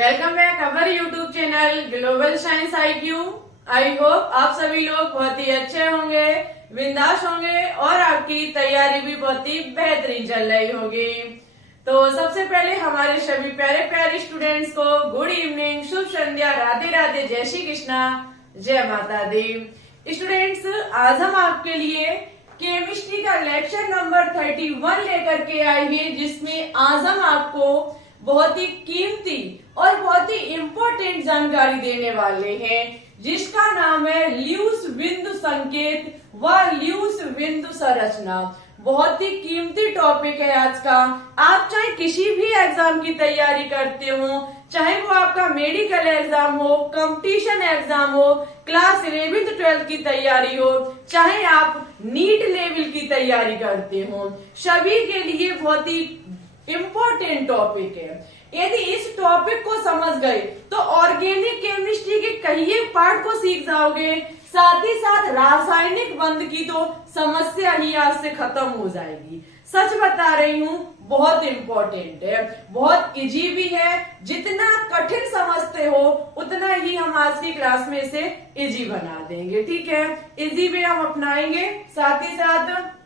Welcome back our YouTube channel global science IQ। I hope आप सभी लोग बहुत ही अच्छे होंगे, बिंदास होंगे और आपकी तैयारी भी बहुत ही बेहतरीन चल रही होगी। तो सबसे पहले हमारे सभी प्यारे प्यारे स्टूडेंट्स को गुड इवनिंग, शुभ संध्या, राधे राधे, जय श्री कृष्णा, जय माता दी। स्टूडेंट्स, आज हम आपके लिए केमिस्ट्री का लेक्चर नंबर 31 लेकर के आए हैं, जिसमें आज हम आपको बहुत ही कीमती और बहुत ही इम्पोर्टेंट जानकारी देने वाले हैं, जिसका नाम है ल्यूस बिंदु संकेत व ल्यूस बिंदु संरचना। बहुत ही कीमती टॉपिक है आज का। आप चाहे किसी भी एग्जाम की तैयारी करते हो, चाहे वो आपका मेडिकल एग्जाम हो, कंपटीशन एग्जाम हो, क्लास 11th 12th की तैयारी हो, चाहे आप नीट लेवल की तैयारी करते हो, सभी के लिए बहुत ही इम्पोर्टेंट टॉपिक है। यदि इस टॉपिक को समझ गए तो ऑर्गेनिक केमिस्ट्री के कई एक पार्ट को सीख जाओगे, साथ ही साथ रासायनिक बंध की तो समस्या ही आज से खत्म हो जाएगी। सच बता रही हूँ, बहुत इम्पोर्टेंट है, बहुत इजी भी है। जितना कठिन समझते हो उतना ही हम आज की क्लास में इसे इजी बना देंगे। ठीक है, इजी वे हम अपनाएंगे। साथ ही साथ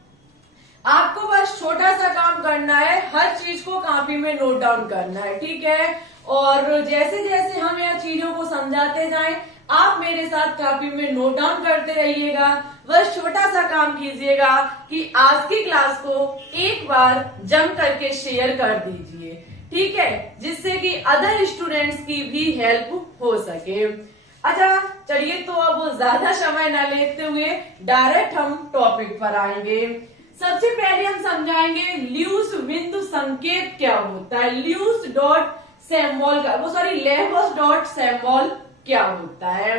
आपको बस छोटा सा काम करना है, हर चीज को कॉपी में नोट डाउन करना है। ठीक है, और जैसे जैसे हम यह चीजों को समझाते जाएं, आप मेरे साथ कॉपी में नोट डाउन करते रहिएगा। बस छोटा सा काम कीजिएगा कि आज की क्लास को एक बार जम करके शेयर कर दीजिए। ठीक है, जिससे कि अदर स्टूडेंट्स की भी हेल्प हो सके। अच्छा, चलिए तो अब ज्यादा समय न लेते हुए डायरेक्ट हम टॉपिक पर आएंगे। सबसे पहले हम समझाएंगे ल्यूस बिंदु संकेत क्या होता है, ल्यूस डॉट सिंबल का लेबोस डॉट सिंबल क्या होता है।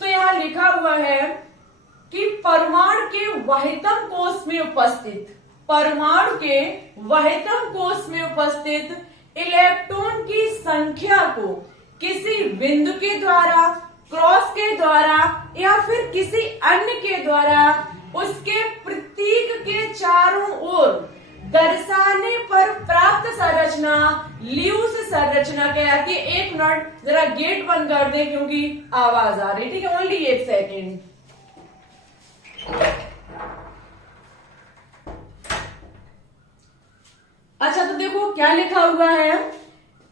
तो यहाँ लिखा हुआ है कि परमाणु के वहितम कोश में उपस्थित, परमाणु के वहितम कोश में उपस्थित इलेक्ट्रॉन की संख्या को किसी बिंदु के द्वारा, क्रॉस के द्वारा या फिर किसी अन्य के द्वारा उसके प्रतीक के चारों ओर दर्शाने पर प्राप्त संरचना ल्यूस संरचना कहलाती है। एक मिनट जरा गेट बंद कर दे क्योंकि आवाज आ रही। ठीक है, ओनली 1 सेकेंड। अच्छा, तो देखो क्या लिखा हुआ है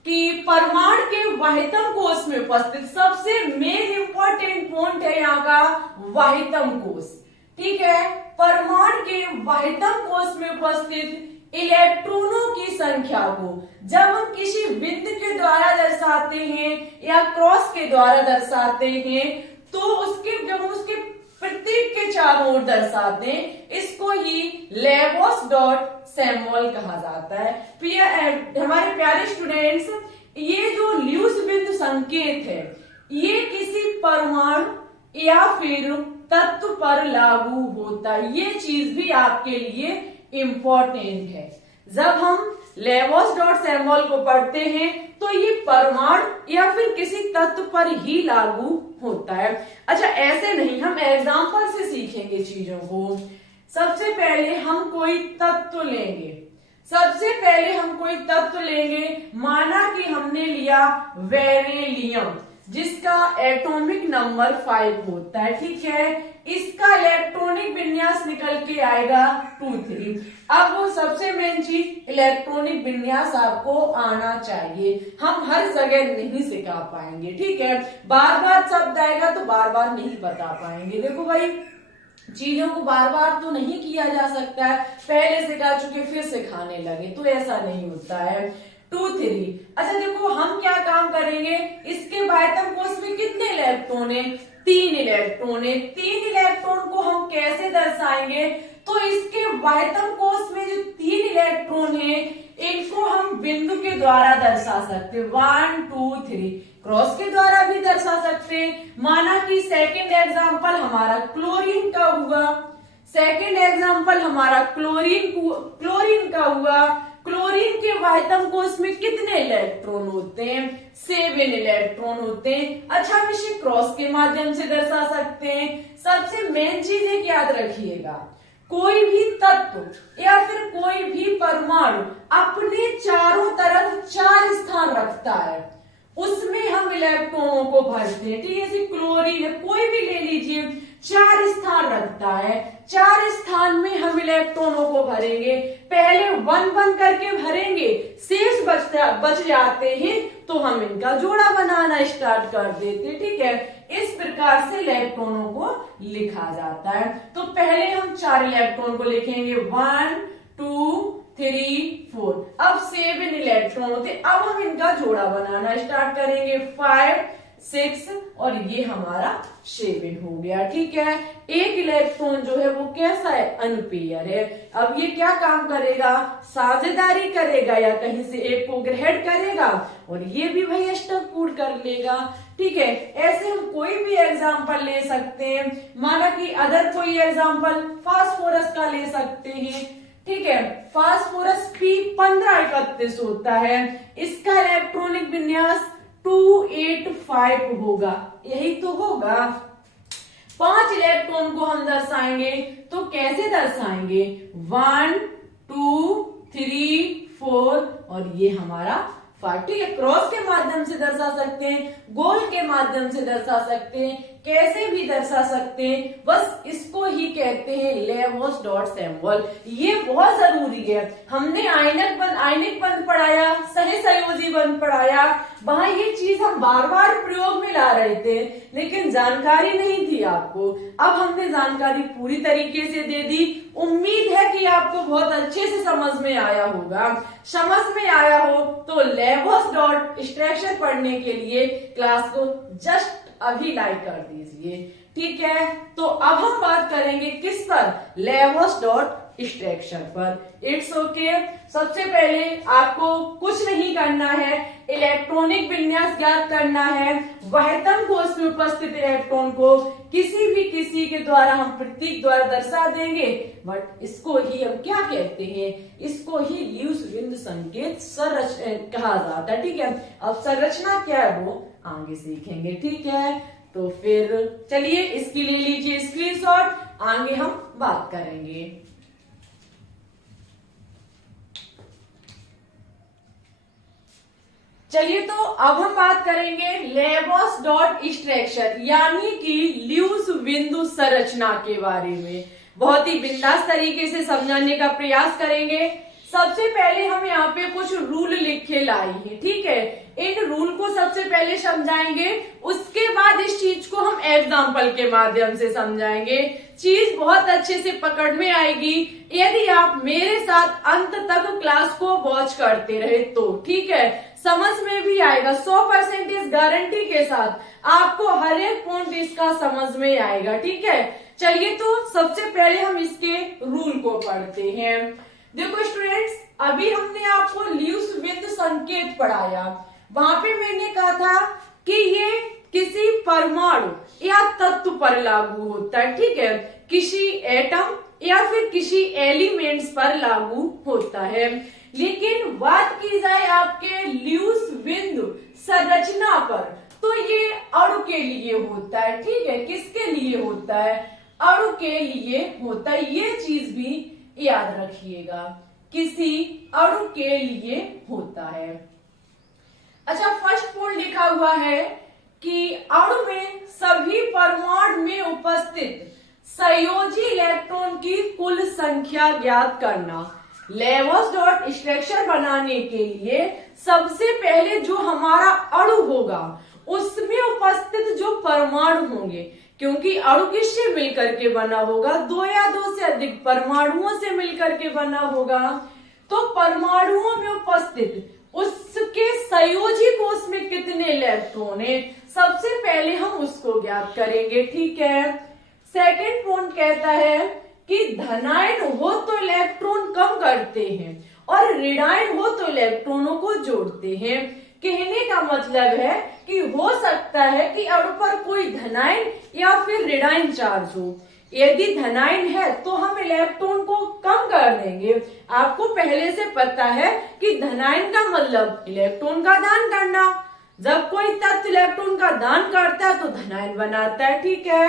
कि परमाणु के वहितम कोश में उपस्थित, सबसे मेन इंपॉर्टेंट पॉइंट है यहाँ का वहितम कोश। ठीक है, परमाणु के वहितम कोश में उपस्थित इलेक्ट्रॉनों की संख्या को जब हम किसी बिंदु के द्वारा दर्शाते हैं या क्रॉस के द्वारा दर्शाते हैं, तो जब हम उसके प्रतीक के चारों ओर दर्शाते हैं, इसको ही लेबोस डॉट सिंबल कहा जाता है। हमारे प्यारे स्टूडेंट्स, ये जो ल्यूस बिंदु संकेत है, ये किसी परमाणु या फिर तत्व पर लागू होता है। ये चीज भी आपके लिए इंपॉर्टेंट है। जब हम लेबोस डॉट सिंबल को पढ़ते हैं तो ये परमाणु या फिर किसी तत्व पर ही लागू होता है। अच्छा, ऐसे नहीं, हम एग्जाम्पल से सीखेंगे चीजों को। सबसे पहले हम कोई तत्व लेंगे, माना कि हमने लिया बेरिलियम, जिसका एटॉमिक नंबर 5 होता है। ठीक है, इसका इलेक्ट्रॉनिक विन्यास निकल के आएगा 2,3। अब वो सबसे मेन चीज, इलेक्ट्रॉनिक विन्यास आपको आना चाहिए। हम हर जगह नहीं सिखा पाएंगे। ठीक है, बार बार शब्द आएगा तो बार बार नहीं बता पाएंगे। देखो भाई, चीजों को बार बार तो नहीं किया जा सकता है, पहले सिखा चुके फिर सिखाने लगे तो ऐसा नहीं होता है। 2,3। अच्छा देखो, हम क्या काम करेंगे, इसके वहितम कोश में कितने इलेक्ट्रॉन है? 3 इलेक्ट्रॉन है। 3 इलेक्ट्रॉन को हम कैसे दर्शाएंगे? तो इसके वहितम कोश में जो 3 इलेक्ट्रॉन है, इनको हम बिंदु के द्वारा दर्शा सकते हैं, 1 2 3। क्रॉस के द्वारा भी दर्शा सकते हैं। माना कि सेकेंड एग्जाम्पल हमारा क्लोरीन का हुआ, क्लोरीन का हुआ। क्लोरीन के वहितम कोश में कितने इलेक्ट्रॉन होते हैं? 7 इलेक्ट्रॉन होते हैं। अच्छा, हम इसे क्रॉस के माध्यम से दर्शा सकते हैं। सबसे मेन चीज एक याद रखिएगा, कोई भी तत्व या फिर कोई भी परमाणु अपने चारों तरफ 4 स्थान रखता है। उसमें हम इलेक्ट्रॉनों को भरते हैं। ठीक है, जैसे क्लोरीन है, कोई भी ले लीजिए, 4 स्थान रखता है, 4 स्थान में हम इलेक्ट्रॉनों को भरेंगे। पहले 1 1 करके भरेंगे, शेष बच जाते हैं तो हम इनका जोड़ा बनाना स्टार्ट कर देते। ठीक है, इस प्रकार से इलेक्ट्रॉनों को लिखा जाता है। तो पहले हम 4 इलेक्ट्रॉन को लिखेंगे, 1 2 3 4। अब 7 इलेक्ट्रॉन होते, अब हम इनका जोड़ा बनाना स्टार्ट करेंगे, 5 6 और ये हमारा 7 हो गया। ठीक है, एक इलेक्ट्रॉन जो है वो कैसा है, अनपेयर है। अब ये क्या काम करेगा, साझेदारी करेगा या कहीं से एक को ग्रहण करेगा और ये भी भाई अष्टक पूर्ण कर लेगा। ठीक है, ऐसे हम कोई भी एग्जाम्पल ले सकते हैं, माना कि अदर कोई एग्जाम्पल फास्फोरस का ले सकते हैं। ठीक है, फास्फोरस P1531 होता है, इसका इलेक्ट्रॉनिक विन्यास 285 होगा, यही तो होगा। 5 इलेक्ट्रॉन को हम दर्शाएंगे तो कैसे दर्शाएंगे, 1 2 3 4 और ये हमारा 5। क्रॉस के माध्यम से दर्शा सकते हैं, गोल के माध्यम से दर्शा सकते हैं, कैसे भी दर्शा सकते हैं, बस इसको ही कहते हैं लेवोस डॉट सिंबल। ये बहुत जरूरी है। हमने आयनिक बंध पढ़ाया, सह संयोजी बंध पढ़ाया, वहां ये चीज हम बार बार प्रयोग में ला रहे थे, लेकिन जानकारी नहीं थी आपको। अब हमने जानकारी पूरी तरीके से दे दी। उम्मीद है कि आपको बहुत अच्छे से समझ में आया होगा। समझ में आया हो तो लेवोस डॉट एक्सट्रैक्शन पढ़ने के लिए क्लास को जस्ट अभी लाइक कर दीजिए। ठीक है, तो अब हम बात करेंगे किस पर, लेवोस डॉट एक्सट्रैक्शन पर। It's okay. सबसे पहले आपको कुछ नहीं करना है, इलेक्ट्रॉनिक विन्यास ज्ञात करना है। वहतम कोष में उपस्थित इलेक्ट्रॉन को किसी के द्वारा हम प्रतीक द्वारा दर्शा देंगे, बट इसको ही हम क्या कहते हैं, इसको ही ल्यूस बिंदु संकेत संरचना कहा जाता है। ठीक है, अब संरचना क्या है वो आगे सीखेंगे। ठीक है, तो फिर चलिए इसकी ले लीजिए स्क्रीनशॉट, आगे हम बात करेंगे। चलिए, तो अब हम बात करेंगे लेवोस डॉट एक्सट्रैक्शन यानी कि ल्यूस बिंदु संरचना के बारे में। बहुत ही बिंदास तरीके से समझाने का प्रयास करेंगे। सबसे पहले हम यहाँ पे कुछ रूल लिख के लाई हैं। ठीक है, इन रूल को सबसे पहले समझाएंगे, उसके बाद इस चीज को हम एग्जाम्पल के माध्यम से समझाएंगे। चीज बहुत अच्छे से पकड़ में आएगी यदि आप मेरे साथ अंत तक क्लास को वॉच करते रहे तो। ठीक है, समझ में भी आएगा, 100% गारंटी के साथ आपको हर एक पॉइंट इसका समझ में आएगा। ठीक है, चलिए तो सबसे पहले हम इसके रूल को पढ़ते हैं। देखो स्टूडेंट्स, अभी हमने आपको ल्यूस बिंदु संकेत पढ़ाया, वहां पे मैंने कहा था कि ये किसी परमाणु या तत्व पर लागू होता है। ठीक है, किसी एटम या फिर किसी एलिमेंट्स पर लागू होता है। लेकिन बात की जाए आपके ल्यूस बिंदु संरचना पर, तो ये अणु के लिए होता है। ठीक है, किसके लिए होता है, अणु के लिए होता है। ये चीज भी याद रखिएगा, किसी अणु के लिए होता है। अच्छा, फर्स्ट पॉइंट लिखा हुआ है कि अणु में सभी परमाणु में उपस्थित संयोजी इलेक्ट्रॉन की कुल संख्या ज्ञात करना। लेवोस डॉट एक्सट्रैक्शन बनाने के लिए सबसे पहले जो हमारा अणु होगा उसमें उपस्थित जो परमाणु होंगे, क्योंकि अणु किससे मिलकर के बना होगा, 2 या 2 से अधिक परमाणुओं से मिलकर के बना होगा। तो परमाणुओं में उपस्थित उसके संयोजी कोष में कितने इलेक्ट्रॉन है, सबसे पहले हम उसको ज्ञात करेंगे। ठीक है, सेकंड पॉइंट कहता है कि धनायन हो तो इलेक्ट्रॉन कम करते हैं और ऋणायन हो तो इलेक्ट्रॉनों को जोड़ते हैं। कहने का मतलब है कि हो सकता है कि अणु पर कोई धनायन या फिर ऋणायन चार्ज हो। यदि धनायन है तो हम इलेक्ट्रॉन को कम कर देंगे। आपको पहले से पता है कि धनायन का मतलब इलेक्ट्रॉन का दान करना। जब कोई तत्व इलेक्ट्रॉन का दान करता है तो धनायन बनाता है। ठीक है,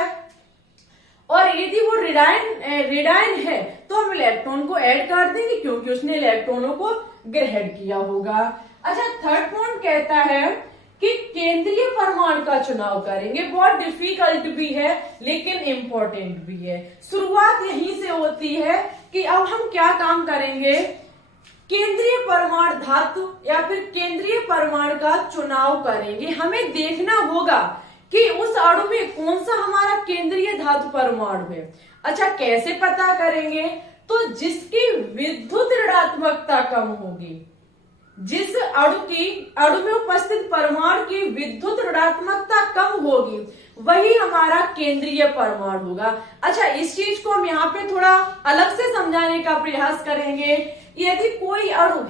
और यदि वो ऋणायन है तो हम इलेक्ट्रॉन को ऐड कर देंगे क्योंकि उसने इलेक्ट्रॉनों को ग्रहण किया होगा। अच्छा, थर्ड पॉइंट कहता है कि केंद्रीय परमाणु का चुनाव करेंगे। बहुत डिफिकल्ट भी है लेकिन इम्पोर्टेंट भी है। शुरुआत यहीं से होती है कि अब हम क्या काम करेंगे, केंद्रीय परमाणु धातु या फिर केंद्रीय परमाणु का चुनाव करेंगे। हमें देखना होगा कि उस अणु में कौन सा हमारा केंद्रीय धातु परमाणु है। अच्छा, कैसे पता करेंगे, तो जिसकी विद्युत ऋणात्मकता कम होगी, जिस अणु में उपस्थित परमाणु की विद्युत ऋणात्मकता कम होगी, वही हमारा केंद्रीय परमाणु होगा। अच्छा, इस चीज को हम यहाँ पे थोड़ा अलग से समझाने का प्रयास करेंगे। यदि कोई अणु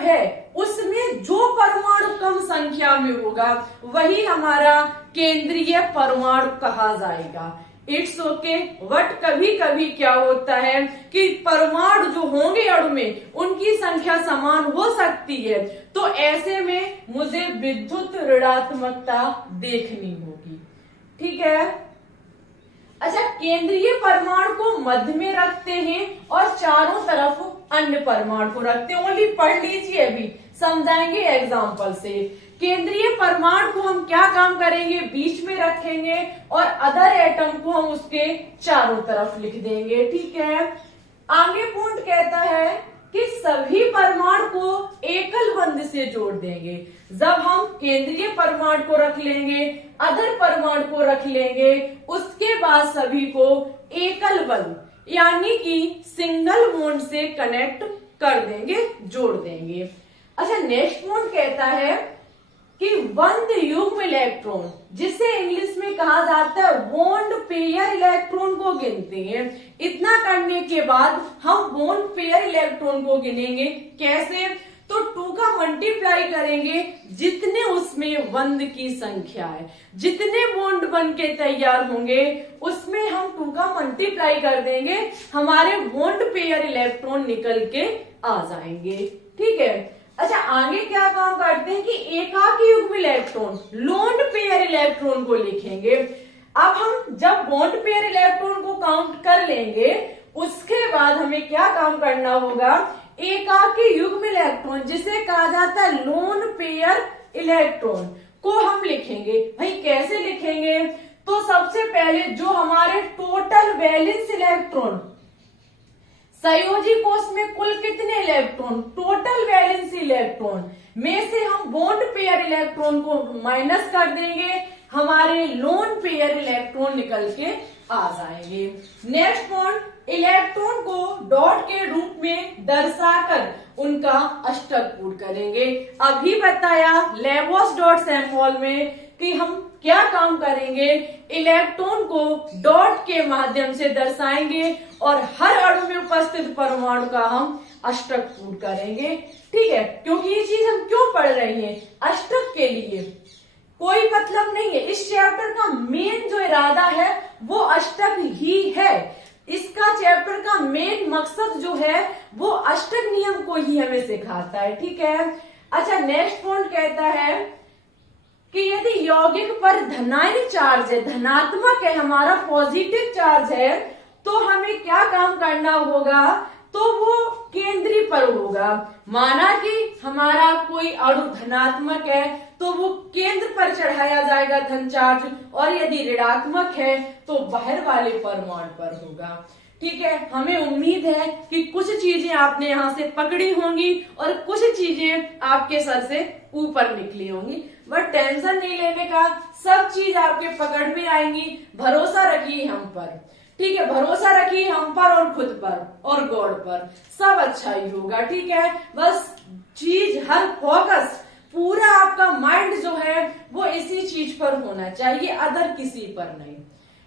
है उसमें जो परमाणु कम संख्या में होगा वही हमारा केंद्रीय परमाणु कहा जाएगा। इट्स ओके, बट कभी कभी क्या होता है कि परमाणु जो होंगे अणु में उनकी संख्या समान हो सकती है, तो ऐसे में मुझे विद्युत ऋणात्मकता देखनी होगी। ठीक है। अच्छा, केंद्रीय परमाणु को मध्य में रखते हैं और चारों तरफ अन्य परमाणु को रखते हैं। ओनली पढ़ लीजिए, अभी समझाएंगे एग्जाम्पल से। केंद्रीय परमाणु को हम क्या काम करेंगे, बीच में रखेंगे और अदर एटम को हम उसके चारों तरफ लिख देंगे। ठीक है। आगे पॉइंट कहता है कि सभी परमाणु को एकल बंध से जोड़ देंगे। जब हम केंद्रीय परमाणु को रख लेंगे, अदर परमाणु को रख लेंगे, उसके बाद सभी को एकल बंध यानी कि सिंगल बॉन्ड से कनेक्ट कर देंगे, जोड़ देंगे। अच्छा, नेक्स्ट पॉइंट कहता है कि बंध युग्म इलेक्ट्रॉन, जिसे इंग्लिश में कहा जाता है बॉन्ड पेयर इलेक्ट्रॉन को गिनते हैं। इतना करने के बाद हम बॉन्ड पेयर इलेक्ट्रॉन को गिनेंगे। कैसे, तो 2 का मल्टीप्लाई करेंगे जितने उसमें बंध की संख्या है, जितने बॉन्ड बन के तैयार होंगे उसमें हम 2 का मल्टीप्लाई कर देंगे, हमारे बॉन्ड पेयर इलेक्ट्रॉन निकल के आ जाएंगे। ठीक है। अच्छा, आगे क्या काम करते हैं कि एकाकी युग्म इलेक्ट्रॉन, लोन पेयर इलेक्ट्रॉन को लिखेंगे। अब हम जब बॉन्ड पेयर इलेक्ट्रॉन को काउंट कर लेंगे, उसके बाद हमें क्या काम करना होगा, एकाकी युग्म इलेक्ट्रॉन जिसे कहा जाता है लोन पेयर इलेक्ट्रॉन को हम लिखेंगे। भाई कैसे लिखेंगे, तो सबसे पहले जो हमारे टोटल वैलेंस इलेक्ट्रॉन, संयोजी कोष में कुल कितने इलेक्ट्रॉन, टोटल वैलेंस इलेक्ट्रॉन में से हम बॉन्ड पेयर इलेक्ट्रॉन को माइनस कर देंगे, हमारे लोन पेयर इलेक्ट्रॉन निकल के आ जाएंगे। Next point, electron co dot के रूप में दर्शाकर उनका अष्टक पूर्ण करेंगे। अभी बताया लेबोस डॉट सिंबल में कि हम क्या काम करेंगे, इलेक्ट्रॉन को डॉट के माध्यम से दर्शाएंगे और हर अणु में उपस्थित परमाणु का हम अष्टक पूर्ण करेंगे। ठीक है, क्योंकि ये चीज हम क्यों पढ़ रहे हैं, अष्टक के लिए, कोई मतलब नहीं है। इस चैप्टर का मेन जो इरादा है वो अष्टक ही है। इसका चैप्टर का मेन मकसद जो है वो अष्टक नियम को ही हमें सिखाता है। ठीक है। अच्छा, नेक्स्ट पॉइंट कहता है कि यदि यौगिक पर धनात्मक चार्ज है, धनात्मक है, हमारा पॉजिटिव चार्ज है, तो हमें क्या काम करना होगा, तो वो केंद्रीय पर होगा। माना कि हमारा कोई अणु धनात्मक है तो वो केंद्र पर चढ़ाया जाएगा धन चार्ज, और यदि ऋणात्मक है तो बाहर वाले परमाणु पर होगा। ठीक है। हमें उम्मीद है कि कुछ चीजें आपने यहाँ से पकड़ी होंगी और कुछ चीजें आपके सर से ऊपर निकली होंगी, बट टेंशन नहीं लेने का, सब चीज आपके पकड़ में आएंगी। भरोसा रखिए हम पर। ठीक है, भरोसा रखिए हम पर और खुद पर और गॉड पर, सब अच्छा ही होगा। ठीक है, बस चीज हर फोकस पूरा आपका माइंड जो है वो इसी चीज पर होना चाहिए, अदर किसी पर नहीं।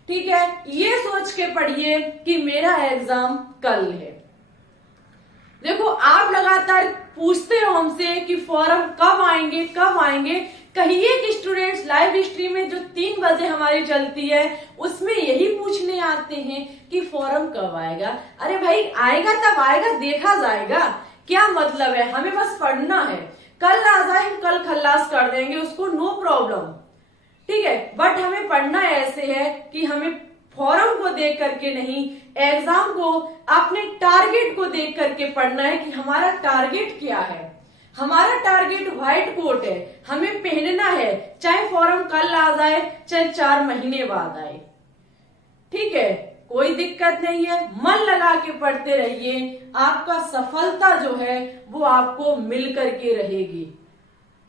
ठीक है, ये सोच के पढ़िए कि मेरा एग्जाम कल है। देखो, आप लगातार पूछते हो हमसे कि फॉर्म कब आएंगे कब आएंगे। कहिए कि स्टूडेंट्स लाइव स्ट्रीम में जो 3 बजे हमारी चलती है उसमें यही पूछने आते हैं कि फॉर्म कब आएगा। अरे भाई, आएगा तब आएगा, देखा जाएगा, क्या मतलब है, हमें बस पढ़ना है। कल आ जाए, कल खल्लास कर देंगे उसको, नो प्रॉब्लम। ठीक है, बट हमें पढ़ना ऐसे है कि हमें फॉर्म को देख करके नहीं, एग्जाम को अपने टारगेट को देख करके पढ़ना है कि हमारा टारगेट क्या है, हमारा टारगेट व्हाइट कोट है, हमें पहनना है, चाहे फॉर्म कल आ जाए चाहे 4 महीने बाद आए। ठीक है, कोई दिक्कत नहीं है, मन लगा के पढ़ते रहिए, आपका सफलता जो है वो आपको मिल करके रहेगी।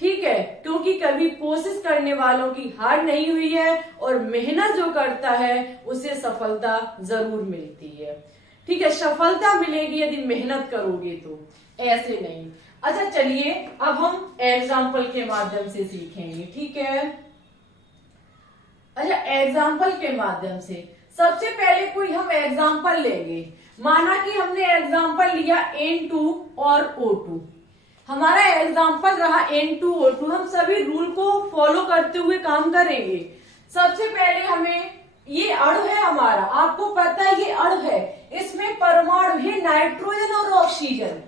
ठीक है, क्योंकि कभी कोशिश करने वालों की हार नहीं हुई है और मेहनत जो करता है उसे सफलता जरूर मिलती है। ठीक है, सफलता मिलेगी यदि मेहनत करोगे तो, ऐसे नहीं। अच्छा चलिए अब हम एग्जाम्पल के माध्यम से सीखेंगे। ठीक है, अच्छा एग्जाम्पल के माध्यम से सबसे पहले कोई हम एग्जाम्पल लेंगे। माना कि हमने एग्जाम्पल लिया N2 और O2, हमारा एग्जाम्पल रहा N2O2। हम सभी रूल को फॉलो करते हुए काम करेंगे। सबसे पहले हमें, ये अणु है हमारा, आपको पता है ये अणु है, इसमें परमाणु है नाइट्रोजन और ऑक्सीजन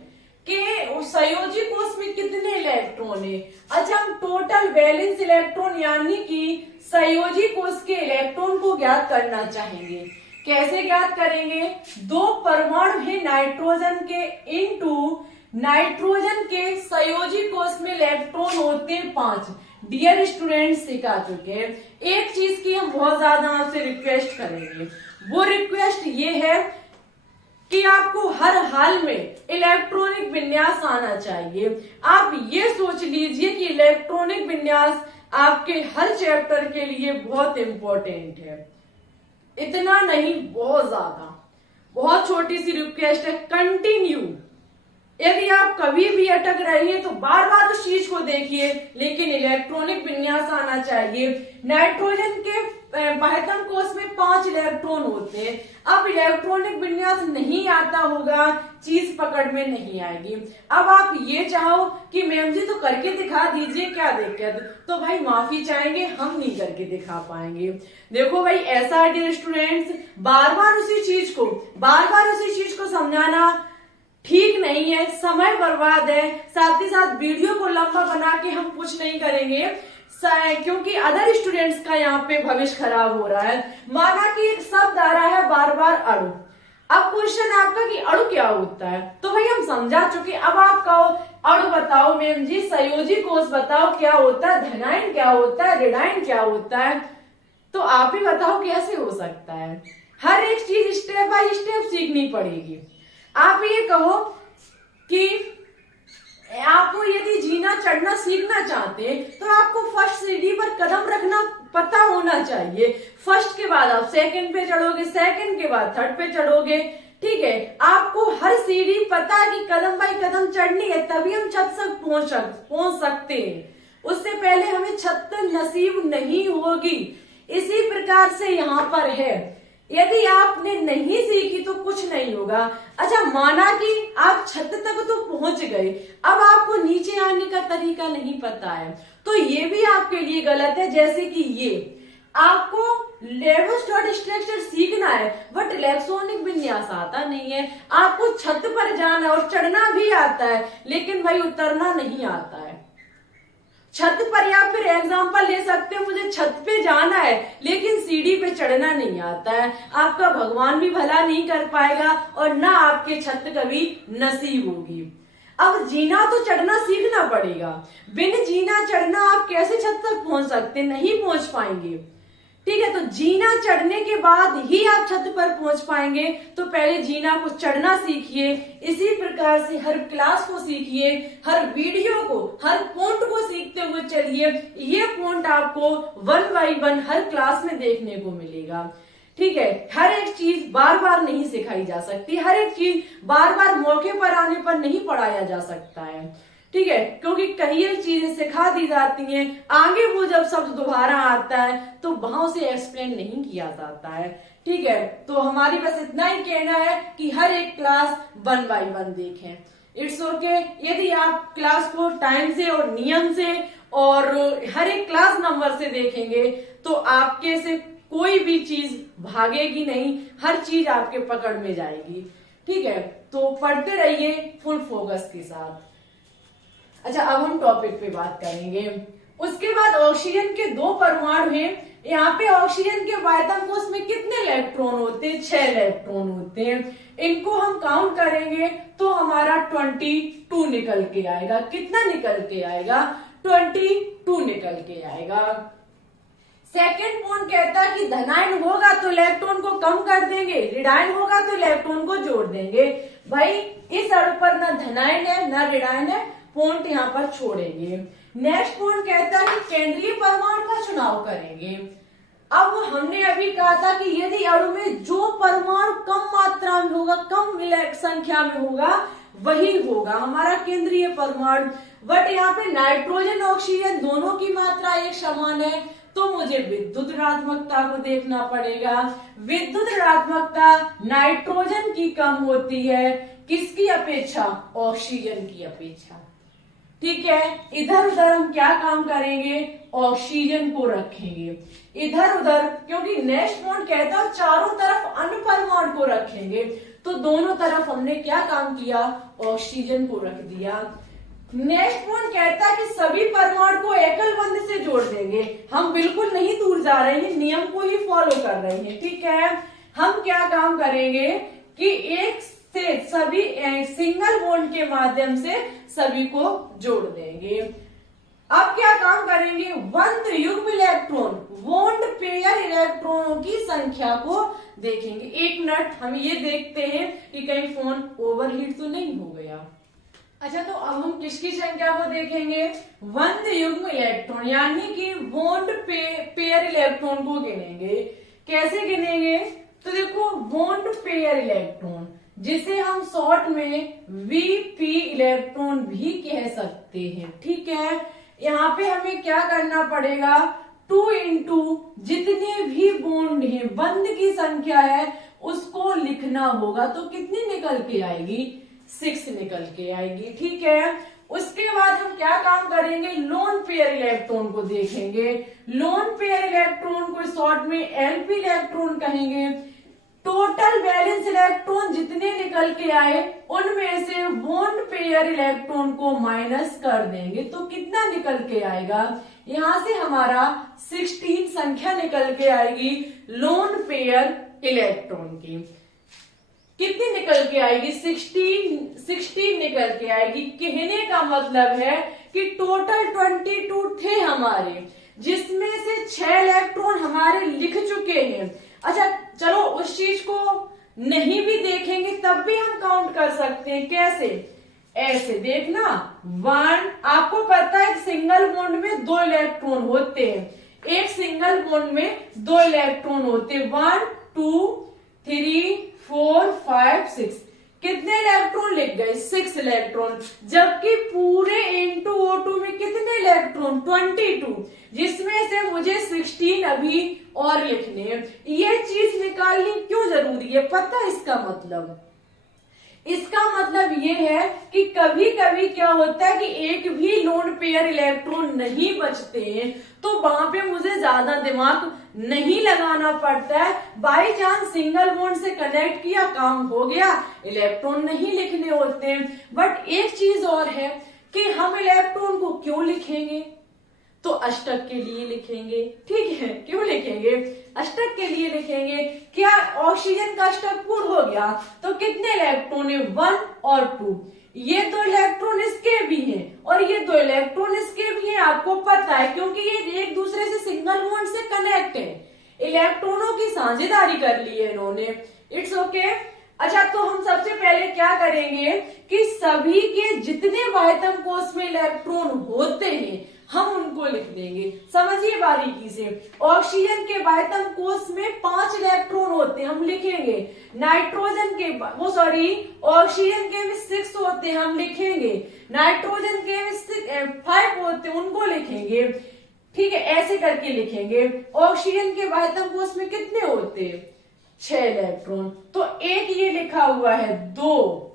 के संयोजी कोष में कितने इलेक्ट्रॉन है। अच्छा हम टोटल वैलेंस इलेक्ट्रॉन यानी कि संयोजी कोष के इलेक्ट्रॉन को ज्ञात करना चाहेंगे। कैसे ज्ञात करेंगे? 2 परमाणु है नाइट्रोजन के, इनटू नाइट्रोजन के संयोजी कोष में इलेक्ट्रॉन होते हैं 5। डियर स्टूडेंट सिखा चुके हैं। एक चीज की हम बहुत ज्यादा आपसे रिक्वेस्ट करेंगे, वो रिक्वेस्ट ये है कि आपको हर हाल में इलेक्ट्रॉनिक विन्यास आना चाहिए। आप ये सोच लीजिए कि इलेक्ट्रॉनिक विन्यास आपके हर चैप्टर के लिए बहुत इंपॉर्टेंट है। इतना नहीं, बहुत ज्यादा। बहुत छोटी सी रिक्वेस्ट है, कंटिन्यू। यदि आप कभी भी अटक रही है तो बार बार उस चीज को देखिए, लेकिन इलेक्ट्रॉनिक विन्यास आना चाहिए। नाइट्रोजन के बाह्यतम कोष में 5 इलेक्ट्रॉन होते हैं। अब इलेक्ट्रॉनिक विन्यास नहीं आता होगा, चीज पकड़ में नहीं आएगी। अब आप ये चाहो कि मैम जी तो करके दिखा दीजिए, क्या दिक्कत, तो भाई माफी चाहेंगे, हम नहीं करके दिखा पाएंगे। देखो भाई ऐसा है डियर स्टूडेंट्स, बार बार उसी चीज को समझाना ठीक नहीं है, समय बर्बाद है। साथ ही साथ वीडियो को लंबा बना के हम कुछ नहीं करेंगे, क्योंकि अदर स्टूडेंट्स का यहाँ पे भविष्य खराब हो रहा है। माना कि एक शब्द आ रहा है बार बार अणु, अब क्वेश्चन आपका कि अणु क्या होता है, तो भाई हम समझा चुके। अब आप कहो अणु बताओ मैम जी, संयोजी कोष बताओ क्या होता है, धनायन क्या होता है, ऋणायन क्या होता है, तो आप ही बताओ कैसे हो सकता है। हर एक चीज स्टेप बाय स्टेप सीखनी पड़ेगी। आप ये कहो कि आपको यदि जीना चढ़ना सीखना चाहते हैं तो आपको फर्स्ट सीढ़ी पर कदम रखना पता होना चाहिए। फर्स्ट के बाद आप सेकंड पे चढ़ोगे, सेकंड के बाद थर्ड पे चढ़ोगे। ठीक है, आपको हर सीढ़ी पता है कि कदम बाई कदम चढ़नी है, तभी हम छत तक पहुंच सकते हैं। उससे पहले हमें छत नसीब नहीं होगी। इसी प्रकार से यहाँ पर है, यदि आपने नहीं सीखी तो कुछ नहीं होगा। अच्छा माना कि आप छत तक तो पहुंच गए, अब आपको नीचे आने का तरीका नहीं पता है, तो ये भी आपके लिए गलत है। जैसे कि ये आपको लेवोस्टॉट स्ट्रक्चर सीखना है बट इलेक्ट्रॉनिक विन्यास आता नहीं है। आपको छत पर जाना है और चढ़ना भी आता है, लेकिन भाई उतरना नहीं आता है छत पर। या फिर एग्जाम्पल ले सकते हो, मुझे छत पे जाना है लेकिन सीढ़ी पे चढ़ना नहीं आता है। आपका भगवान भी भला नहीं कर पाएगा और ना आपके छत कभी नसीब होगी। अब जीना तो चढ़ना सीखना पड़ेगा, बिन जीना चढ़ना आप कैसे छत तक पहुंच सकते, नहीं पहुंच पाएंगे। ठीक है, तो जीना चढ़ने के बाद ही आप छत पर पहुंच पाएंगे, तो पहले जीना को चढ़ना सीखिए। इसी प्रकार से हर क्लास को सीखिए, हर वीडियो को, हर पॉइंट को सीखते हुए चलिए। ये पॉइंट आपको 1 बाय 1 हर क्लास में देखने को मिलेगा। ठीक है, हर एक चीज बार बार नहीं सिखाई जा सकती, हर एक चीज बार बार मौके पर आने पर नहीं पढ़ाया जा सकता है। ठीक है, क्योंकि कई एक चीजें सिखा दी जाती हैं, आगे वो जब शब्द दोबारा आता है तो वहां से एक्सप्लेन नहीं किया जाता है। ठीक है, तो हमारी बस इतना ही कहना है कि हर एक क्लास 1 बाय 1 देखें। It's okay. यदि आप क्लास को टाइम से और नियम से और हर एक क्लास नंबर से देखेंगे तो आपके से कोई भी चीज भागेगी नहीं, हर चीज आपके पकड़ में जाएगी। ठीक है, तो पढ़ते रहिए फुल फोकस के साथ। अच्छा अब हम टॉपिक पे बात करेंगे। उसके बाद ऑक्सीजन के 2 परमाणु हैं यहाँ पे ऑक्सीजन के वायतम कोष में कितने इलेक्ट्रॉन होते हैं? 6 इलेक्ट्रॉन होते हैं। इनको हम काउंट करेंगे तो हमारा 22 निकल के आएगा। कितना निकल के आएगा? 22 निकल के आएगा। सेकेंड पॉइंट कहता है कि धनायन होगा तो इलेक्ट्रॉन को कम कर देंगे, ऋणायन होगा तो इलेक्ट्रॉन को जोड़ देंगे। भाई इस अणु पर न धनायन है न ऋणायन है, पॉइंट यहाँ पर छोड़ेंगे। नेक्स्ट पॉइंट कहता है कि केंद्रीय परमाणु का चुनाव करेंगे। अब हमने अभी कहा था कि यदि अणु में जो परमाणु कम मात्रा में होगा, कम संख्या में होगा, वही होगा हमारा केंद्रीय परमाणु। बट यहाँ पे नाइट्रोजन ऑक्सीजन दोनों की मात्रा एक समान है, तो मुझे विद्युत ऋणात्मकता को देखना पड़ेगा। विद्युत ऋणात्मकता नाइट्रोजन की कम होती है, किसकी अपेक्षा? ऑक्सीजन की अपेक्षा। ठीक है, इधर उधर हम क्या काम करेंगे? ऑक्सीजन को रखेंगे इधर उधर, क्योंकि नेक्स्ट पॉइंट कहता है चारों तरफ अन्य परमाणु को रखेंगे, तो दोनों तरफ हमने क्या काम किया? ऑक्सीजन को रख दिया। नेक्स्ट पॉइंट कहता है कि सभी परमाणु को एकल बंध से जोड़ देंगे। हम बिल्कुल नहीं दूर जा रहे हैं, नियम को ही फॉलो कर रहे हैं। ठीक है, हम क्या काम करेंगे कि एक से सभी सिंगल बॉन्ड के माध्यम से सभी को जोड़ देंगे। अब क्या काम करेंगे? बंध युग्म इलेक्ट्रॉन, बॉन्ड पेयर इलेक्ट्रॉनों की संख्या को देखेंगे। एक मिनट, हम ये देखते हैं कि कहीं फोन ओवरहीट तो नहीं हो गया। अच्छा, तो अब हम किसकी संख्या को देखेंगे? बंध युग्म इलेक्ट्रॉन, यानी कि बॉन्ड पेयर इलेक्ट्रॉन को गिनेंगे। कैसे गिनेंगे? तो देखो, बॉन्ड पेयर इलेक्ट्रॉन जिसे हम शॉर्ट में वीपी इलेक्ट्रॉन भी कह सकते हैं। ठीक है, यहाँ पे हमें क्या करना पड़ेगा? 2 इंटू जितने भी बॉन्ड हैं, बंध की संख्या है, उसको लिखना होगा। तो कितनी निकल के आएगी? 6 निकल के आएगी। ठीक है, उसके बाद हम क्या काम करेंगे? लोन पेयर इलेक्ट्रॉन को देखेंगे। लोन पेयर इलेक्ट्रॉन को शॉर्ट में एलपी इलेक्ट्रॉन कहेंगे। टोटल बैलेंस इलेक्ट्रॉन जितने निकल के आए, उनमें से बॉन्ड पेयर इलेक्ट्रॉन को माइनस कर देंगे, तो कितना निकल के आएगा? यहां से हमारा 16 संख्या निकल के आएगी लोन पेयर इलेक्ट्रॉन की। कितनी निकल के आएगी? 16 निकल के आएगी। कहने का मतलब है कि टोटल 22 थे हमारे, जिसमें से 6 इलेक्ट्रॉन हमारे लिख चुके हैं। अच्छा चलो, उस चीज को नहीं भी देखेंगे तब भी हम काउंट कर सकते हैं। कैसे? ऐसे देखना, 1, आपको पता है सिंगल बॉन्ड में 2 इलेक्ट्रॉन होते हैं। एक सिंगल बॉन्ड में 2 इलेक्ट्रॉन होते हैं। 1 2 3 4 5 6। कितने इलेक्ट्रॉन लिख गए? 6 इलेक्ट्रॉन। जबकि पूरे N2O2 में कितने इलेक्ट्रॉन? 22, जिसमें से मुझे 16 अभी और लिखने हैं। ये चीज निकालनी क्यों जरूरी है? पता है इसका मतलब? इसका मतलब ये है कि कभी कभी क्या होता है कि एक भी लोन पेयर इलेक्ट्रॉन नहीं बचते हैं, तो वहां पे मुझे ज्यादा दिमाग नहीं लगाना पड़ता है। बाई चांस सिंगल बॉन्ड से कनेक्ट किया, काम हो गया, इलेक्ट्रॉन नहीं लिखने होते हैं। बट एक चीज और है कि हम इलेक्ट्रॉन को क्यों लिखेंगे? तो अष्टक के लिए लिखेंगे। ठीक है, क्यों लिखेंगे? अष्टक के लिए लिखेंगे। क्या ऑक्सीजन का अष्टक पूर्ण हो गया तो कितने इलेक्ट्रॉन है? 1 और 2। ये 2 इलेक्ट्रॉन इसके भी हैं और ये 2 इलेक्ट्रॉन इसके भी हैं, आपको पता है, क्योंकि ये एक दूसरे से सिंगल बॉन्ड से कनेक्ट है। इलेक्ट्रॉनों की साझेदारी कर ली है इन्होंने। It's okay. अच्छा, तो हम सबसे पहले क्या करेंगे कि सभी के जितने वायतम कोष में इलेक्ट्रॉन होते हैं हम उनको लिख देंगे। समझिए बारीकी से। ऑक्सीजन के वायतम कोष में 5 इलेक्ट्रॉन होते हैं, हम लिखेंगे। नाइट्रोजन के ऑक्सीजन के में 6 होते हैं, हम लिखेंगे। नाइट्रोजन के में 5 होते हैं, उनको लिखेंगे। ठीक है, ऐसे करके लिखेंगे। ऑक्सीजन के वायतम कोष में कितने होते हैं? 6 इलेक्ट्रॉन। तो एक ये लिखा हुआ है 2,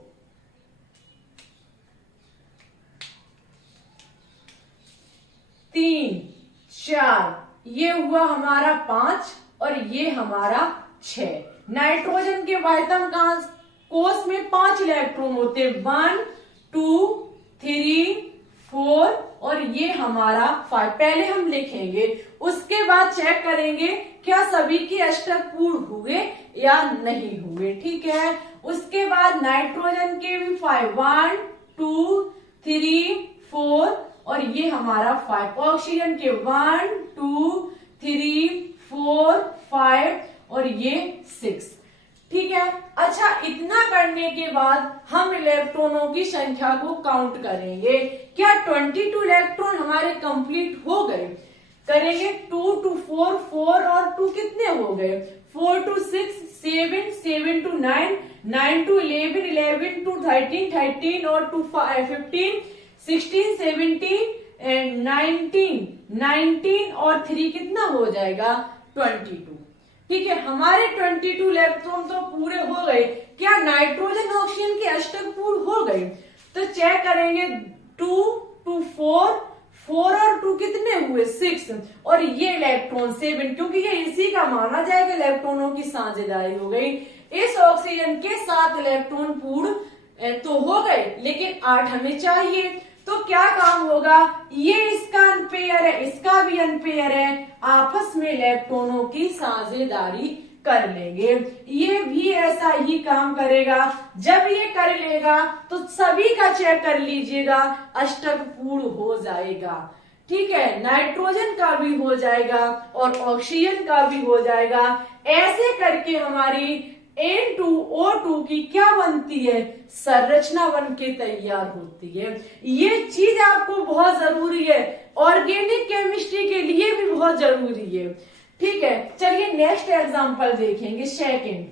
3 4, ये हुआ हमारा 5 और ये हमारा 6। नाइट्रोजन के वायतम कोष में 5 इलेक्ट्रॉन होते हैं, 1 2 3 4 और ये हमारा 5। पहले हम लिखेंगे, उसके बाद चेक करेंगे क्या सभी के अष्टक पूर्ण हुए या नहीं हुए। ठीक है, उसके बाद नाइट्रोजन के भी 5, 1 2 3 4 और ये हमारा 5। ऑक्सीजन के 1 2 3 4 5 और ये 6। ठीक है, अच्छा इतना करने के बाद हम इलेक्ट्रॉनों की संख्या को काउंट करेंगे। क्या 22 इलेक्ट्रॉन हमारे कंप्लीट हो गए? करेंगे 2 to 4, 4 और 2 कितने हो गए? 4 to 6, 7, 7 to 9, 9 to 11, 11 to 13, 13 और 2 15, 16, 17 एंड 19, 19 और 3 कितना हो जाएगा? 22। ठीक है, हमारे 22 इलेक्ट्रॉन तो पूरे हो गए। क्या नाइट्रोजन ऑक्सीजन के अष्टक पूर्ण हो गए? तो चेक करेंगे 2 to 4, 4 और 2 कितने हुए? 6 और ये इलेक्ट्रॉन 7, क्योंकि ये इसी का माना जाएगा इलेक्ट्रॉनों की साझेदारी हो गई। इस ऑक्सीजन के 7 इलेक्ट्रॉन पूर्ण तो हो गए, लेकिन 8 हमें चाहिए। तो क्या काम होगा? ये इसका अनपेयर है, इसका भी अनपेयर है, आपस में इलेक्ट्रॉनों की साझेदारी कर लेंगे। ये भी ऐसा ही काम करेगा। जब ये कर लेगा तो सभी का चेक कर लीजिएगा, अष्टक पूर्ण हो जाएगा। ठीक है, नाइट्रोजन का भी हो जाएगा और ऑक्सीजन का भी हो जाएगा। ऐसे करके हमारी N2O2 की क्या बनती है? संरचना बन के तैयार होती है। ये चीज आपको बहुत जरूरी है, ऑर्गेनिक केमिस्ट्री के लिए भी बहुत जरूरी है। ठीक है, चलिए नेक्स्ट एग्जांपल देखेंगे। सेकंड,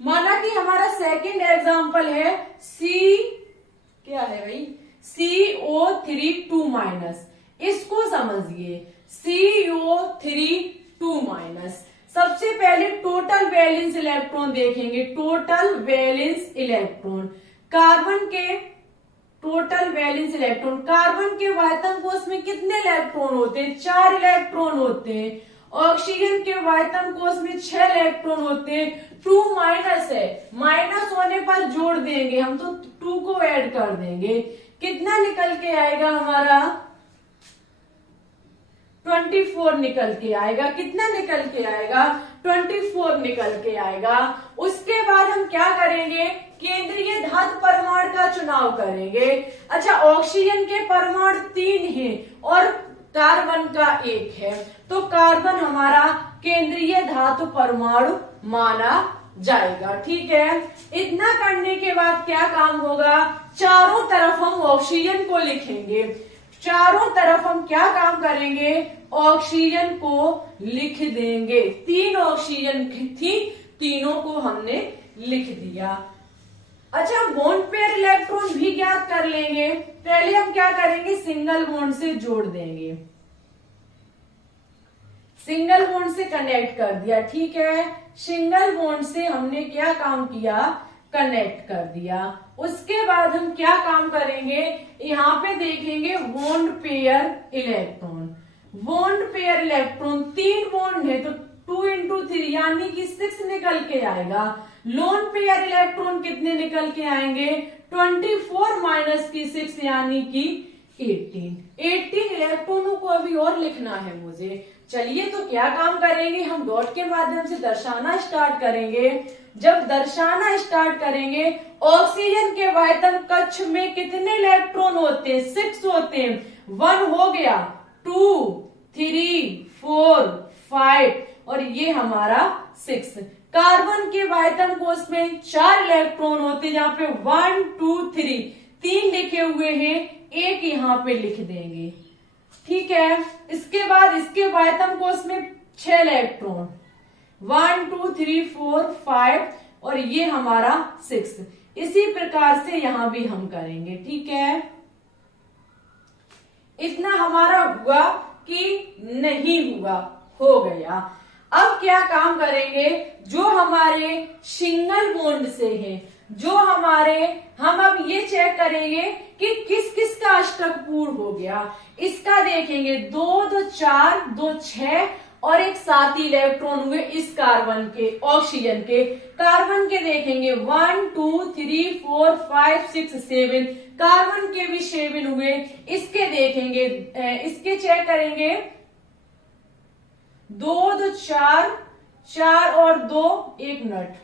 माना कि हमारा सेकंड एग्जांपल है क्या है भाई? CO3 इसको समझिए, CO3 सबसे पहले टोटल वैलेंस इलेक्ट्रॉन देखेंगे। टोटल वैलेंस इलेक्ट्रॉन, कार्बन के टोटल वैलेंस इलेक्ट्रॉन, कार्बन के वायतम कोष में कितने इलेक्ट्रॉन होते हैं? 4 इलेक्ट्रॉन होते हैं। ऑक्सीजन के वायतम कोष में 6 इलेक्ट्रॉन होते हैं। 2 माइनस है, माइनस होने पर जोड़ देंगे हम, तो 2 को ऐड कर देंगे। कितना निकल के आएगा हमारा? 24 निकल के आएगा। कितना निकल के आएगा? 24 निकल के आएगा। उसके बाद हम क्या करेंगे? केंद्रीय धातु परमाणु का चुनाव करेंगे। अच्छा, ऑक्सीजन के परमाणु 3 हैं और कार्बन का 1 है, तो कार्बन हमारा केंद्रीय धातु परमाणु माना जाएगा। ठीक है, इतना करने के बाद क्या काम होगा? चारों तरफ हम ऑक्सीजन को लिखेंगे। चारों तरफ हम क्या काम करेंगे? ऑक्सीजन को लिख देंगे। 3 ऑक्सीजन थी, तीनों को हमने लिख दिया। अच्छा, बॉन्ड पेयर इलेक्ट्रॉन भी ज्ञात कर लेंगे। पहले हम क्या करेंगे? सिंगल बॉन्ड से जोड़ देंगे। सिंगल बॉन्ड से कनेक्ट कर दिया। ठीक है, सिंगल बॉन्ड से हमने क्या काम किया? कनेक्ट कर दिया। उसके बाद हम क्या काम करेंगे? यहाँ पे देखेंगे bond pair electron. Bond pair electron 3 bond है, तो 2 into 3 यानी कि 6 निकल के आएगा। लोन पेयर इलेक्ट्रॉन कितने निकल के आएंगे? 24 माइनस की 6 यानी कि 18 इलेक्ट्रॉनों को अभी और लिखना है मुझे। चलिए, तो क्या काम करेंगे? हम डॉट के माध्यम से दर्शाना स्टार्ट करेंगे। जब दर्शाना स्टार्ट करेंगे, ऑक्सीजन के वायतम कक्ष में कितने इलेक्ट्रॉन होते हैं? 6 होते हैं। 1 हो गया, 2 3 4 5 और ये हमारा 6। कार्बन के वायतम कोष में 4 इलेक्ट्रॉन होते हैं, जहां पे 1 2 3 लिखे हुए हैं, 1 यहाँ पे लिख देंगे। ठीक है, इसके बाद इसके वायतम कोष में 6 इलेक्ट्रॉन, 1 2 3 4 5 और ये हमारा 6। इसी प्रकार से यहां भी हम करेंगे। ठीक है, इतना हमारा हुआ कि नहीं हुआ? हो गया। अब क्या काम करेंगे? जो हमारे सिंगल बॉन्ड से हैं, जो हमारे, हम अब ये चेक करेंगे कि किस किस का अष्टक पूर्ण हो गया। इसका देखेंगे 2 2 4 2 6 और एक 7 इलेक्ट्रॉन हुए इस कार्बन के, ऑक्सीजन के। कार्बन के देखेंगे 1 2 3 4 5 6 7, कार्बन के भी 7 हुए। इसके देखेंगे, इसके चेक करेंगे 2 2 4, 4 और 2, 1 मिनट,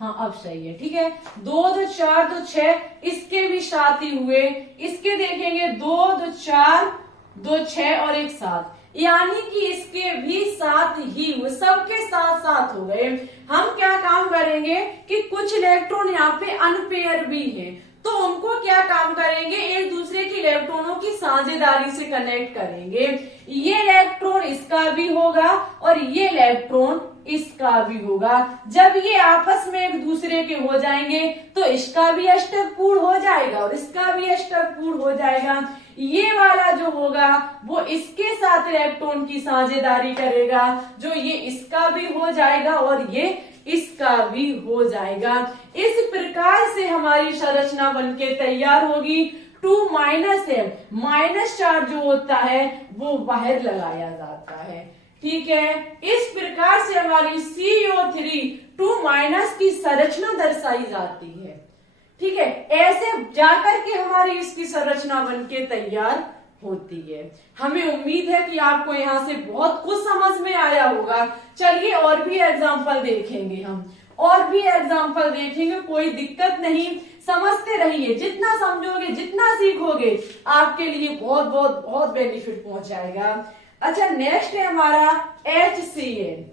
हाँ अब सही है, ठीक है। 2 2 4 2 6, इसके भी 7 ही हुए। इसके देखेंगे 2 2 4 2 6 और 1 7, यानी कि इसके भी 7 ही हुए, सबके 7 हो गए। हम क्या काम करेंगे कि कुछ इलेक्ट्रॉन यहाँ पे अनपेयर भी है, तो उनको क्या काम करेंगे, एक दूसरे की इलेक्ट्रॉनों की साझेदारी से कनेक्ट करेंगे। ये इलेक्ट्रॉन इसका भी होगा और ये इलेक्ट्रॉन इसका भी होगा। जब ये आपस में एक दूसरे के हो जाएंगे तो इसका भी अष्टक पूर्ण हो जाएगा और इसका भी अष्टक पूर्ण हो जाएगा। ये वाला जो होगा वो इसके साथ इलेक्ट्रॉन की साझेदारी करेगा, जो ये इसका भी हो जाएगा और ये इसका भी हो जाएगा। इस प्रकार से हमारी संरचना बनके तैयार होगी। 2 है, माइनस चार्ज जो होता है वो बाहर लगाया जाता है, ठीक है। इस प्रकार से हमारी CO3 2- की संरचना दर्शाई जाती है, ठीक है। ऐसे जाकर के हमारी इसकी संरचना बनके तैयार होती है। हमें उम्मीद है कि आपको यहाँ से बहुत कुछ समझ में आया होगा। चलिए और भी एग्जाम्पल देखेंगे, हम और भी एग्जाम्पल देखेंगे, कोई दिक्कत नहीं, समझते रहिए। जितना समझोगे, जितना सीखोगे, आपके लिए बहुत बहुत बहुत बेनिफिट पहुंचाएगा। अच्छा, नेक्स्ट है हमारा HCl।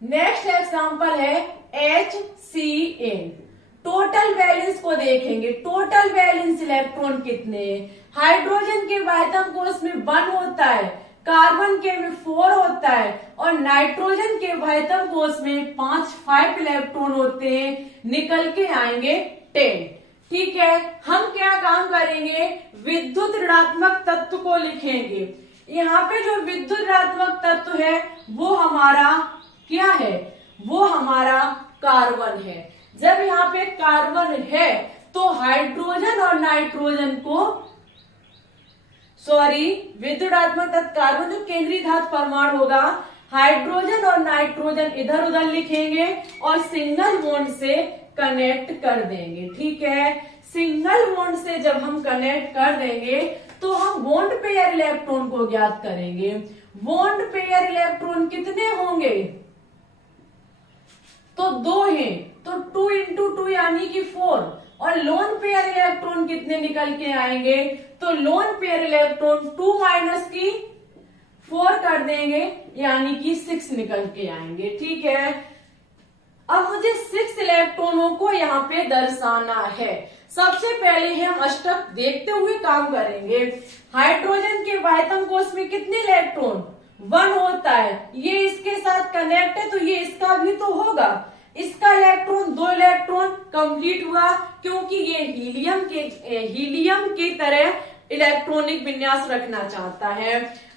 नेक्स्ट एग्जाम्पल है HCl। टोटल बैलेंस को देखेंगे। टोटल बैलेंस इलेक्ट्रॉन कितने, हाइड्रोजन के वायतम कोष में 1 होता है, कार्बन के में 4 होता है और नाइट्रोजन के वायतम कोष में 5 इलेक्ट्रॉन होते हैं, निकल के आएंगे 10, ठीक है। हम क्या काम करेंगे, विद्युत ऋणात्मक तत्व को लिखेंगे। यहाँ पे जो विद्युत ऋणात्मक तत्व है वो हमारा क्या है, वो हमारा कार्बन है। जब यहाँ पे कार्बन है तो हाइड्रोजन और नाइट्रोजन को, विद्युत ऋणात्मक तत्व कार्बन जो केंद्रीय धातु परमाणु होगा, हाइड्रोजन और नाइट्रोजन इधर उधर लिखेंगे और सिंगल बॉन्ड से कनेक्ट कर देंगे, ठीक है। सिंगल बॉन्ड से जब हम कनेक्ट कर देंगे तो हम बॉन्ड पेयर इलेक्ट्रॉन को ज्ञात करेंगे। बॉन्ड पेयर इलेक्ट्रॉन कितने होंगे, तो 2 हैं, तो 2 × 2 यानी कि 4। और लोन पेयर इलेक्ट्रॉन कितने निकल के आएंगे, तो लोन पेयर इलेक्ट्रॉन 2- की 4 कर देंगे यानी कि 6 निकल के आएंगे, ठीक है। अब मुझे 6 इलेक्ट्रॉनों को यहाँ पे दर्शाना है। सबसे पहले हम अष्टक देखते हुए काम करेंगे। हाइड्रोजन के वायतम कोष में कितने इलेक्ट्रॉन, 1 होता है, ये इसके साथ कनेक्ट है तो ये इसका भी तो होगा। इसका इलेक्ट्रॉन 2 इलेक्ट्रॉन कंप्लीट हुआ, क्योंकि ये हीलियम की तरह इलेक्ट्रॉनिक विन्यास रखना चाहता है।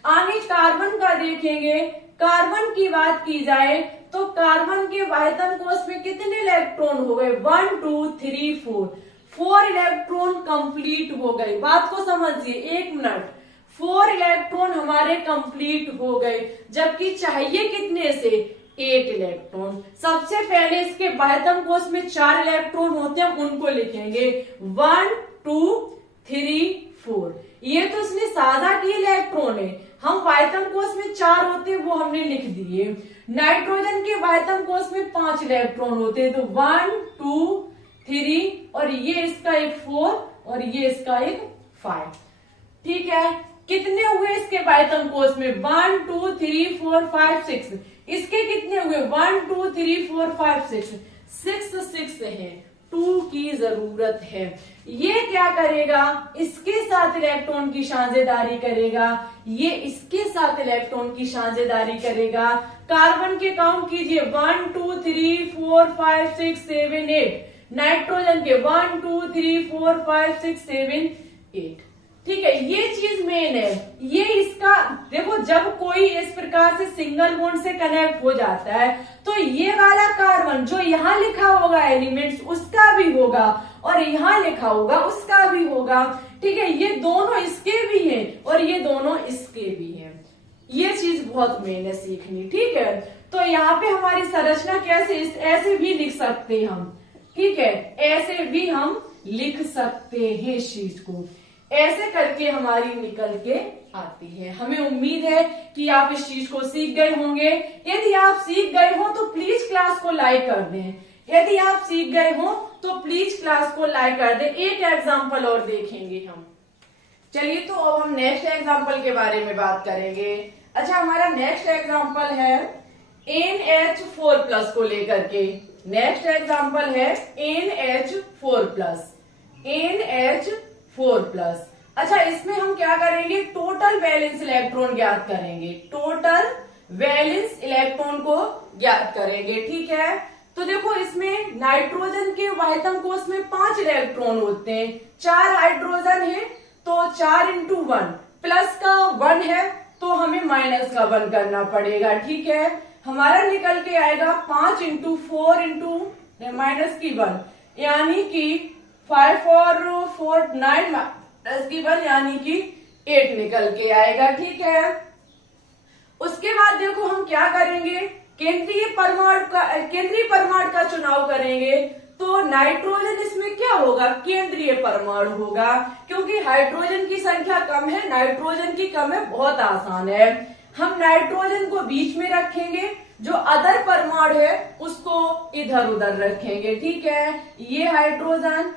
आगे कार्बन का देखेंगे। कार्बन की बात की जाए तो कार्बन के वायतम कोष में कितने इलेक्ट्रॉन हो गए, 1 2 3 4 इलेक्ट्रॉन कंप्लीट हो गए। बात को समझिए, 1 मिनट, 4 इलेक्ट्रॉन हमारे कंप्लीट हो गए, जबकि चाहिए कितने से, 8 इलेक्ट्रॉन। सबसे पहले इसके वायतम कोष में 4 इलेक्ट्रॉन होते हैं, उनको लिखेंगे 1 2 3 4। ये तो इसने साझा किए इलेक्ट्रॉन है, हम वायतम कोष में 4 होते हैं वो हमने लिख दिए। नाइट्रोजन के वायतम कोष में 5 इलेक्ट्रॉन होते हैं, तो 1 2 3 और ये इसका एक 4 और ये इसका एक 5, ठीक है। कितने हुए इसके वायतम कोष में, 1 2 3 4 5 6। इसके कितने हुए, 1 2 3 4 5 6 6 है, 2 की जरूरत है। ये क्या करेगा, इसके साथ इलेक्ट्रॉन की साझेदारी करेगा, ये इसके साथ इलेक्ट्रॉन की साझेदारी करेगा। कार्बन के काउंट कीजिए, 1 2 3 4 5 6 7 8। नाइट्रोजन के 1 2 3 4 5 6 7 8, ठीक है। ये चीज मेन है। ये इसका देखो, जब कोई इस प्रकार से सिंगल बॉन्ड से कनेक्ट हो जाता है तो ये वाला कार्बन जो यहाँ लिखा होगा एलिमेंट्स, उसका भी होगा और यहाँ लिखा होगा उसका भी होगा, ठीक है, ये दोनों इसके भी हैं और ये दोनों इसके भी हैं। ये चीज बहुत मेन है सीखनी, ठीक है। तो यहाँ पे हमारी संरचना कैसे, ऐसे भी लिख सकते हैं हम, ठीक है, ऐसे भी हम लिख सकते हैं इस चीज को, ऐसे करके हमारी निकल के आती है। हमें उम्मीद है कि आप इस चीज को सीख गए होंगे। यदि आप सीख गए हो तो प्लीज क्लास को लाइक कर दें। यदि आप सीख गए हो तो प्लीज क्लास को लाइक कर दें। एक एग्जाम्पल और देखेंगे हम। चलिए, तो अब हम नेक्स्ट एग्जाम्पल के बारे में बात करेंगे। अच्छा, हमारा नेक्स्ट एग्जाम्पल है NH4+ को लेकर के। नेक्स्ट एग्जाम्पल है NH4+। NH4+। अच्छा, इसमें हम क्या करेंगे, टोटल वैलेंस इलेक्ट्रॉन ज्ञात करेंगे। टोटल वैलेंस इलेक्ट्रॉन को ज्ञात करेंगे, ठीक है। तो देखो, इसमें नाइट्रोजन के वाहितम कोष में 5 इलेक्ट्रॉन होते हैं, 4 हाइड्रोजन है, तो 4 × 1 प्लस का 1 है, तो हमें माइनस का 1 करना पड़ेगा, ठीक है। हमारा निकल के आएगा 5 × 4 × माइनस की 1, यानी कि 5 और 4 9 माइनस की 1 यानी कि 8 निकल के आएगा, ठीक है। उसके बाद देखो हम क्या करेंगे, केंद्रीय परमाणु का चुनाव करेंगे। तो नाइट्रोजन इसमें क्या होगा, केंद्रीय परमाणु होगा, क्योंकि हाइड्रोजन की संख्या कम है, नाइट्रोजन की कम है, बहुत आसान है। हम नाइट्रोजन को बीच में रखेंगे, जो अदर परमाणु है उसको इधर उधर रखेंगे, ठीक है। ये हाइड्रोजन,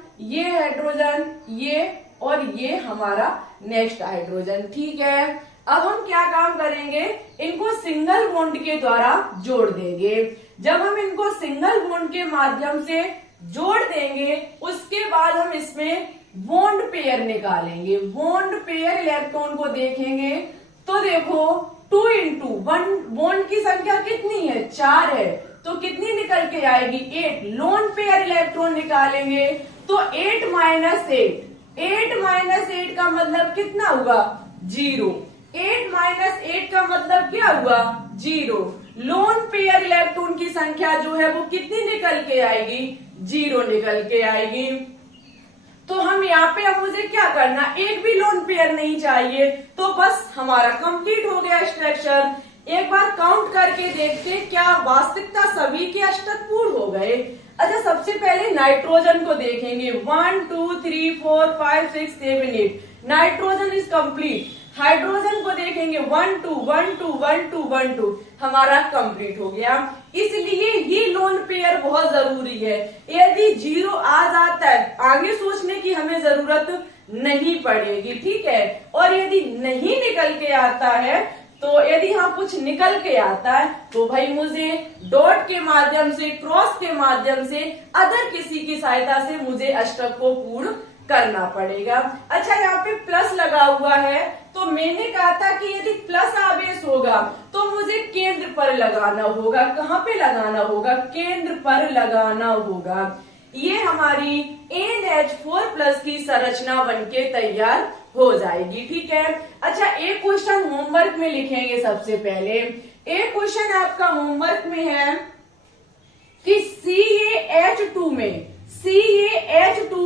ये और ये हमारा नेक्स्ट हाइड्रोजन, ठीक है। अब हम क्या काम करेंगे, इनको सिंगल बॉन्ड के द्वारा जोड़ देंगे। जब हम इनको सिंगल बॉन्ड के माध्यम से जोड़ देंगे, उसके बाद हम इसमें बॉन्ड पेयर निकालेंगे। बॉन्ड पेयर इलेक्ट्रॉन को देखेंगे तो देखो 2 × 1 बॉन्ड की संख्या कितनी है, 4 है, तो कितनी निकल के आएगी, 8। लोन पेयर इलेक्ट्रॉन निकालेंगे तो 8 - 8 का मतलब कितना हुआ, 0। 8 - 8 का मतलब क्या हुआ, 0। लोन पेयर इलेक्ट्रॉन की संख्या जो है वो कितनी निकल के आएगी, 0 निकल के आएगी। तो हम यहाँ पे अब मुझे क्या करना, एक भी लोन पेयर नहीं चाहिए, तो बस हमारा कंप्लीट हो गया स्ट्रक्चर। एक बार काउंट करके देखते क्या वास्तविकता सभी के अष्टक पूर्ण हो गए। अच्छा, सबसे पहले नाइट्रोजन को देखेंगे, 1 2 3 4 5 6 7 8 नाइट्रोजन इज कंप्लीट। हाइड्रोजन को देखेंगे 1 2 1 2 1 2 1 2 हमारा कंप्लीट हो गया। इसलिए ही लोन पेयर बहुत जरूरी है। यदि 0 आ जाता है, आगे सोचने की हमें जरूरत नहीं पड़ेगी, ठीक है। और यदि नहीं निकल के आता है, तो यदि हाँ कुछ निकल के आता है, तो भाई मुझे डॉट के माध्यम से, क्रॉस के माध्यम से, अदर किसी की सहायता से मुझे अष्टक को पूर्ण करना पड़ेगा। अच्छा, यहाँ पे प्लस लगा हुआ है, तो मैंने कहा था कि यदि प्लस आवेश होगा तो मुझे केंद्र पर लगाना होगा। कहाँ पे लगाना होगा, केंद्र पर लगाना होगा। ये हमारी NH4+ की संरचना बनके तैयार हो जाएगी, ठीक है। अच्छा, एक क्वेश्चन होमवर्क में लिखेंगे। सबसे पहले एक क्वेश्चन आपका होमवर्क में है कि CaH2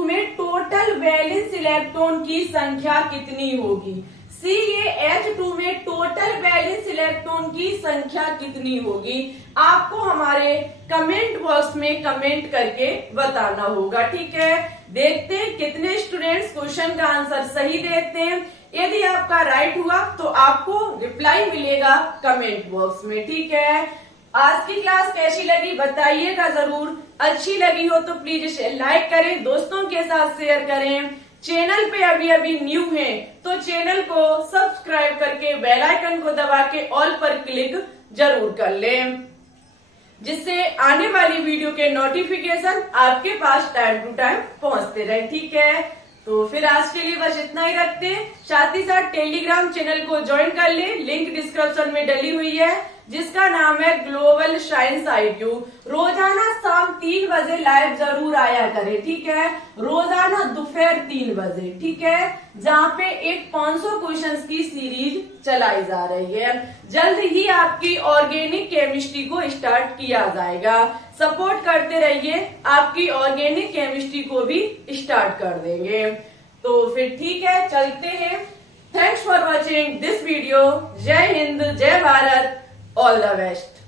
में टोटल वैलेंस इलेक्ट्रॉन की संख्या कितनी होगी। CaH2 में टोटल वैलेंस इलेक्ट्रॉन की संख्या कितनी होगी, आपको हमारे कमेंट बॉक्स में कमेंट करके बताना होगा, ठीक है। देखते हैं कितने स्टूडेंट्स क्वेश्चन का आंसर सही देते हैं। यदि आपका राइट हुआ तो आपको रिप्लाई मिलेगा कमेंट बॉक्स में, ठीक है। आज की क्लास कैसी लगी बताइएगा जरूर। अच्छी लगी हो तो प्लीज इसे लाइक करें, दोस्तों के साथ शेयर करें। चैनल पे अभी न्यू हैं तो चैनल को सब्सक्राइब करके बेल आइकन को दबा के ऑल पर क्लिक जरूर कर लें, जिससे आने वाली वीडियो के नोटिफिकेशन आपके पास टाइम टू टाइम पहुंचते रहे, ठीक है। तो फिर आज के लिए बस इतना ही रखते हैं। साथ ही साथ टेलीग्राम चैनल को ज्वाइन कर ले, लिंक डिस्क्रिप्शन में डली हुई है, जिसका नाम है ग्लोबल साइंस IQ। रोजाना शाम 3 बजे लाइव जरूर आया करे, ठीक है। रोजाना दोपहर 3 बजे, ठीक है, जहाँ पे एक 500 क्वेश्चंस की सीरीज चलाई जा रही है। जल्द ही आपकी ऑर्गेनिक केमिस्ट्री को स्टार्ट किया जाएगा। सपोर्ट करते रहिए, आपकी ऑर्गेनिक केमिस्ट्री को भी स्टार्ट कर देंगे। तो फिर ठीक है, चलते हैं। Thanks for watching this video. जय हिंद, जय भारत, ऑल द बेस्ट।